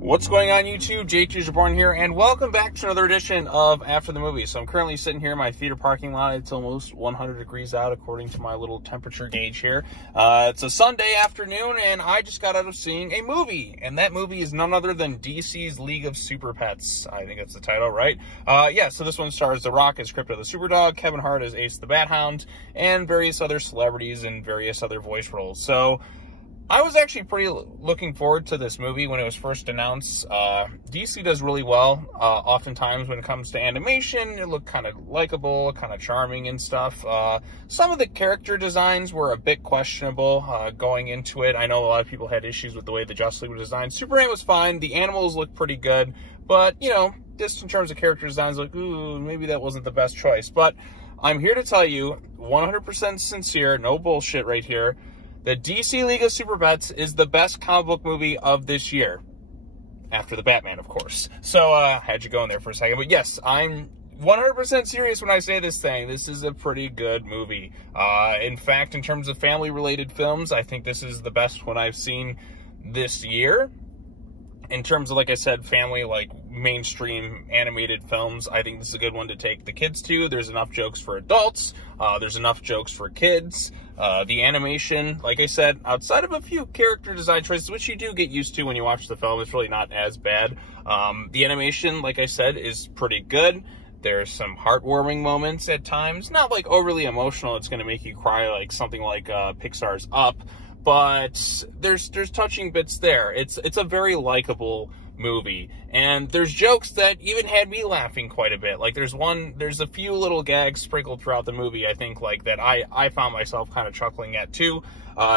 What's going on YouTube? JT Born here, and welcome back to another edition of After the Movie. So I'm currently sitting here in my theater parking lot. It's almost 100 degrees out according to my little temperature gauge here. It's a Sunday afternoon, and I just got out of seeing a movie. And that movie is none other than DC's League of Super Pets. I think that's the title, right? Yeah, so this one stars The Rock as Krypto the Superdog, Kevin Hart as Ace the Bat-Hound, and various other celebrities in various other voice roles. So I was actually pretty looking forward to this movie when it was first announced. DC does really well, oftentimes when it comes to animation. It looked kind of likable, kind of charming and stuff. Some of the character designs were a bit questionable going into it. I know a lot of people had issues with the way the Justice League was designed. Superman was fine. The animals looked pretty good. But, you know, just in terms of character designs, like, ooh, maybe that wasn't the best choice. But I'm here to tell you, 100% sincere, no bullshit right here, the DC League of Super Pets is the best comic book movie of this year. After the Batman, of course. So, I had you going there for a second. But yes, I'm 100% serious when I say this thing. This is a pretty good movie. In fact, in terms of family-related films, I think this is the best one I've seen this year. In terms of, like I said, family, like, mainstream animated films, I think this is a good one to take the kids to. There's enough jokes for adults. There's enough jokes for kids. The animation, like I said, outside of a few character design choices, which you do get used to when you watch the film, it's really not as bad. The animation, like I said, is pretty good. There's some heartwarming moments at times. Not, like, overly emotional. It's going to make you cry like something like Pixar's Up. But there's touching bits there. It's a very likable movie, and there's jokes that even had me laughing quite a bit. Like there's a few little gags sprinkled throughout the movie, I think, like that I found myself kind of chuckling at too.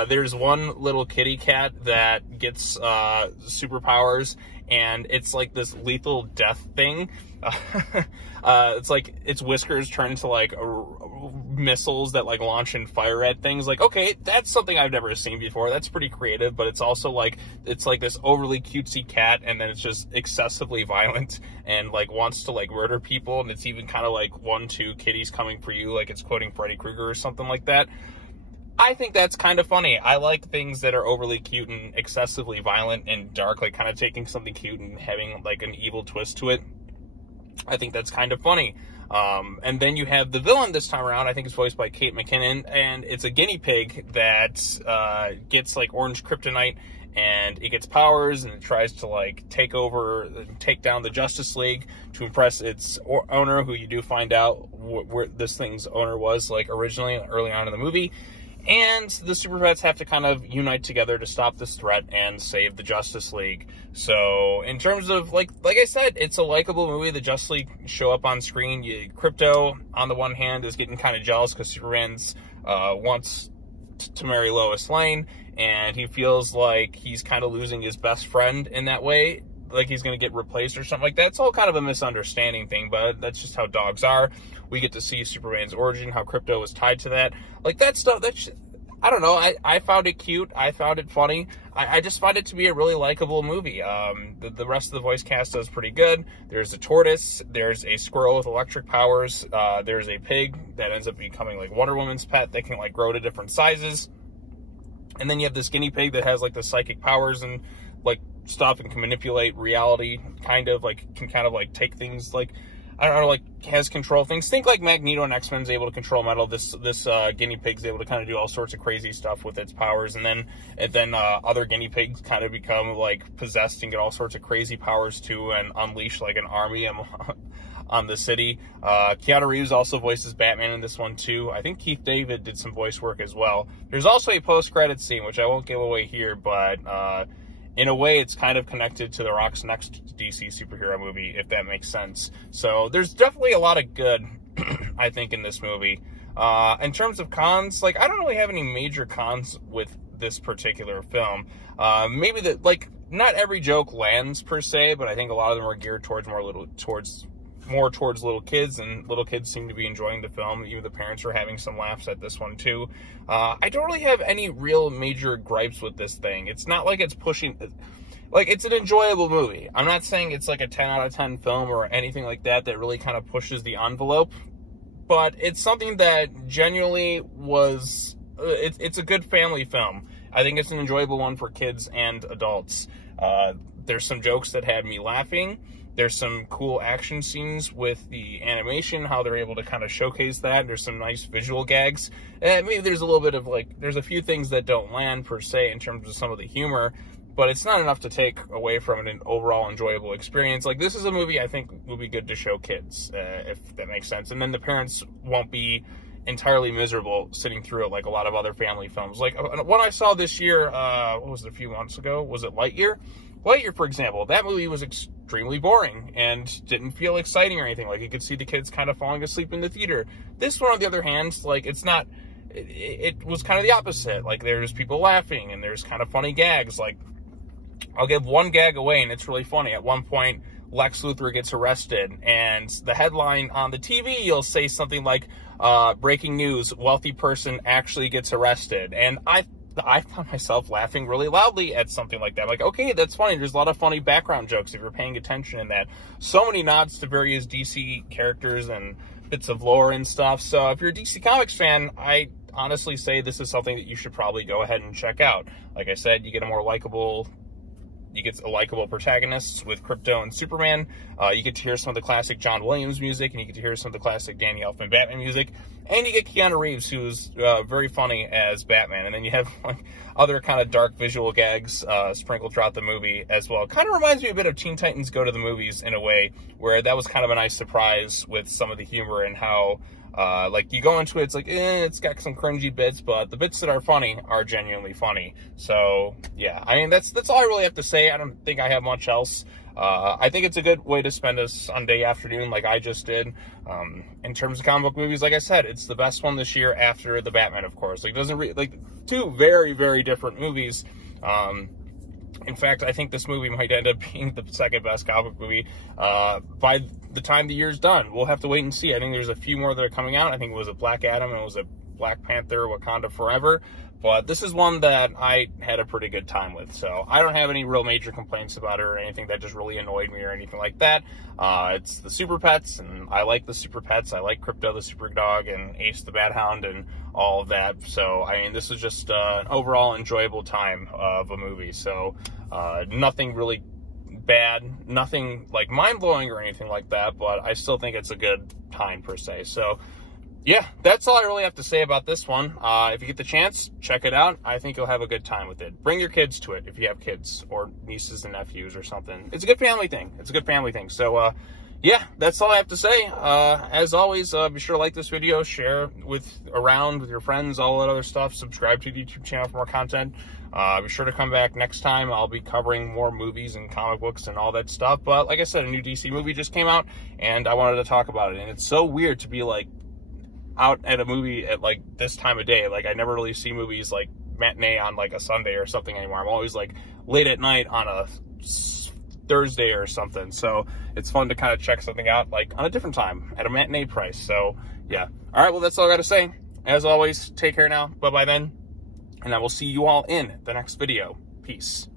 There's one little kitty cat that gets superpowers, and it's like this lethal death thing. It's like its whiskers turn into like missiles that like launch and fire at things. Like, okay, that's something I've never seen before. That's pretty creative, but it's also like, it's like this overly cutesy cat, and then it's just excessively violent and like wants to like murder people. And it's even kind of like 1-2 kitties coming for you, like it's quoting Freddy Krueger or something like that. I think that's kind of funny. I like things that are overly cute and excessively violent and dark, like kind of taking something cute and having like an evil twist to it. I think that's kind of funny. And then you have the villain this time around. I think it's voiced by Kate McKinnon, and it's a guinea pig that gets like orange kryptonite, and it gets powers, and it tries to like take down the Justice League to impress its owner, who you do find out where this thing's owner was like originally early on in the movie. And the Super Pets have to kind of unite together to stop this threat and save the Justice League. So, in terms of, like I said, it's a likable movie. The Justice League show up on screen. Krypto, on the one hand, is getting kind of jealous because Superman wants to marry Lois Lane, and he feels like he's kind of losing his best friend in that way. Like he's going to get replaced or something like that. It's all kind of a misunderstanding thing, but that's just how dogs are. We get to see Superman's origin, how Krypto was tied to that. Like that stuff, I don't know. I found it cute. I found it funny. I just find it to be a really likable movie. The rest of the voice cast does pretty good. There's a tortoise. There's a squirrel with electric powers. There's a pig that ends up becoming like Wonder Woman's pet that can like grow to different sizes. And then you have this guinea pig that has like the psychic powers and like stuff and can manipulate reality, kind of like can kind of like take things like, I don't know, like has control of things. Think like Magneto and X-Men's able to control metal. This guinea pig's able to kind of do all sorts of crazy stuff with its powers, and then other guinea pigs kind of become like possessed and get all sorts of crazy powers too, and unleash like an army on the city. Keanu Reeves also voices Batman in this one too. I think Keith David did some voice work as well. There's also a post-credit scene, which I won't give away here, but in a way, it's kind of connected to The Rock's next DC superhero movie, if that makes sense. So there's definitely a lot of good, I think, in this movie. In terms of cons, like, I don't really have any major cons with this particular film. Maybe not every joke lands per se, but I think a lot of them are geared towards more towards little kids, and little kids seem to be enjoying the film. Even the parents are having some laughs at this one too. I don't really have any real major gripes with this thing. It's not like it's pushing, like, it's an enjoyable movie. I'm not saying it's like a 10 out of 10 film or anything like that really kind of pushes the envelope, but it's something that genuinely was, it's a good family film. I think it's an enjoyable one for kids and adults. There's some jokes that had me laughing. There's some cool action scenes with the animation, how they're able to kind of showcase that. There's some nice visual gags. And maybe there's a little bit of, like, there's a few things that don't land per se in terms of some of the humor, but it's not enough to take away from an overall enjoyable experience. Like, this is a movie I think will be good to show kids, if that makes sense. And then the parents won't be entirely miserable sitting through it like a lot of other family films. Like, what I saw this year, what was it, a few months ago? Was it Lightyear? Lightyear, for example, that movie was extremely boring and didn't feel exciting or anything. Like, you could see the kids kind of falling asleep in the theater. This one, on the other hand, like, it's not, it was kind of the opposite. Like, there's people laughing and there's kind of funny gags. Like, I'll give one gag away, and it's really funny. At one point, Lex Luthor gets arrested, and the headline on the TV, you'll say something like, breaking news, wealthy person actually gets arrested. And I found myself laughing really loudly at something like that. Like, okay, that's funny. There's a lot of funny background jokes if you're paying attention in that. So many nods to various DC characters and bits of lore and stuff. So if you're a DC Comics fan, I honestly say this is something that you should probably go ahead and check out. Like I said, you get a likable protagonist with Krypto and Superman. You get to hear some of the classic John Williams music, and you get to hear some of the classic Danny Elfman Batman music. And you get Keanu Reeves, who's very funny as Batman. And then you have like other kind of dark visual gags sprinkled throughout the movie as well. Kind of reminds me a bit of Teen Titans Go to the Movies in a way, where that was kind of a nice surprise with some of the humor and how like, you go into it, it's like, it's got some cringy bits, but the bits that are funny are genuinely funny. So, yeah, I mean, that's all I really have to say. I don't think I have much else. I think it's a good way to spend a Sunday afternoon like I just did. In terms of comic book movies, like I said, it's the best one this year after the Batman, of course. Like, like, two very, very different movies. In fact, I think this movie might end up being the second best comic movie by the time the year's done. We'll have to wait and see. I think there's a few more that are coming out. I think it was a Black Adam, and it was a Black Panther, Wakanda Forever. But this is one that I had a pretty good time with. So I don't have any real major complaints about it or anything that just really annoyed me or anything like that. It's the Super Pets, and I like the Super Pets. I like Krypto the Super Dog and Ace the Bat-Hound and all of that. So, I mean, this is just an overall enjoyable time of a movie. So, nothing really bad, nothing like mind-blowing or anything like that, but I still think it's a good time per se. So, yeah, that's all I really have to say about this one. If you get the chance, check it out. I think you'll have a good time with it. Bring your kids to it if you have kids or nieces and nephews or something. It's a good family thing. It's a good family thing. So, yeah, that's all I have to say. As always, be sure to like this video, share around with your friends, all that other stuff. Subscribe to the YouTube channel for more content. Be sure to come back next time. I'll be covering more movies and comic books and all that stuff. But like I said, a new DC movie just came out, and I wanted to talk about it. And it's so weird to be like out at a movie at like this time of day. Like, I never really see movies like matinee on like a Sunday or something anymore. I'm always like late at night on a Thursday or something. So it's fun to kind of check something out like on a different time at a matinee price. So yeah. All right, well, that's all I got to say. As always, take care now. Bye-bye then. And I will see you all in the next video. Peace.